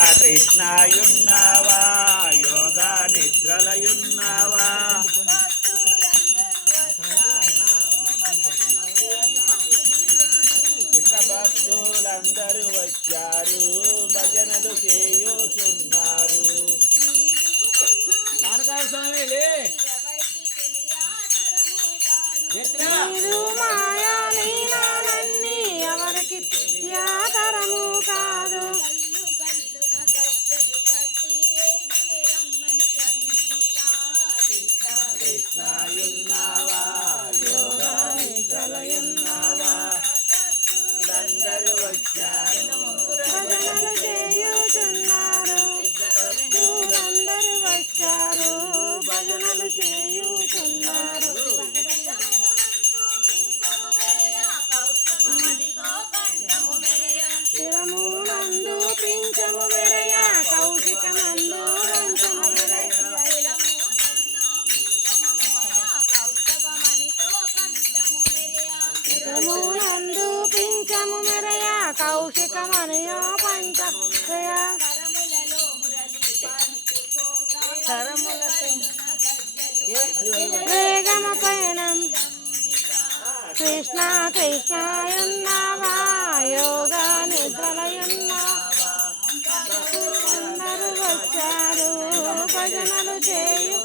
కృష్ణయున్నావా యోగా నిద్రలయున్నావా కృష్ణ భక్తులందరూ వచ్చారు భజనలు చేయుచున్నారు మాయాలీనాలన్నీ ఎవరికి త్యాతరము కాదు కృష్ణయున్నావా యోగా నిద్రలయున్నావా అందరూ వచ్చారు భజనలు చేయుచున్నారు అందరూ వచ్చారు భజనలు చేయుచున్నారు శిరమునందు పింఛము మెరయ కౌశికనందు రంచము మెరయ శిరమునందు పింఛము మెరయ కౌశికమనయో పంచమయ వేగమ పయనం కృష్ణ కృష్ణయున్నావా యోగా నిద్రలయున్నావా అందరూ వచ్చారు భజనలు చేయు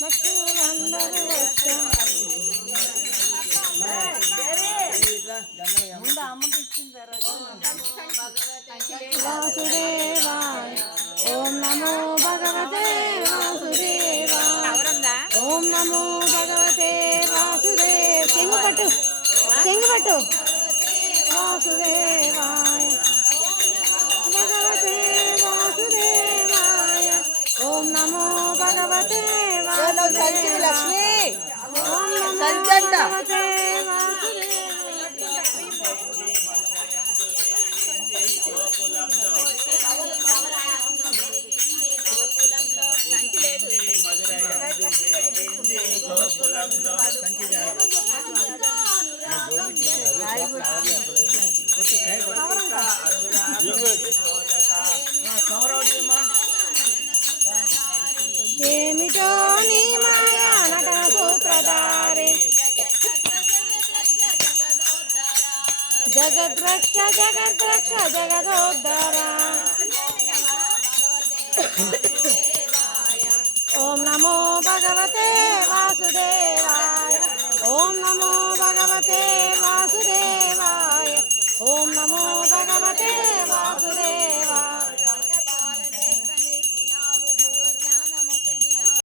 భక్తులందరూ వచ్చారు వాసుదేవాయ ఓం నమో భగవతే వాసుదేవాయ ఓం నమో భగవతే వాసుదేవ చెంగు పట్టు వాసుదేవాయ భగవతే వాసుదేవాయ ఓం నమో భగవతే లక్ష్మి ఓం నమో భగవతే ఏమిటో నీ మాయా నటన సూత్రధారి జగద్రక్ష జగద్రక్ష జగదోద్ధర ఓం నమో భగవతే వాసుదేవాయ ఓం నమో భగవతే వాసుదేవాయ ఓం నమో భగవతే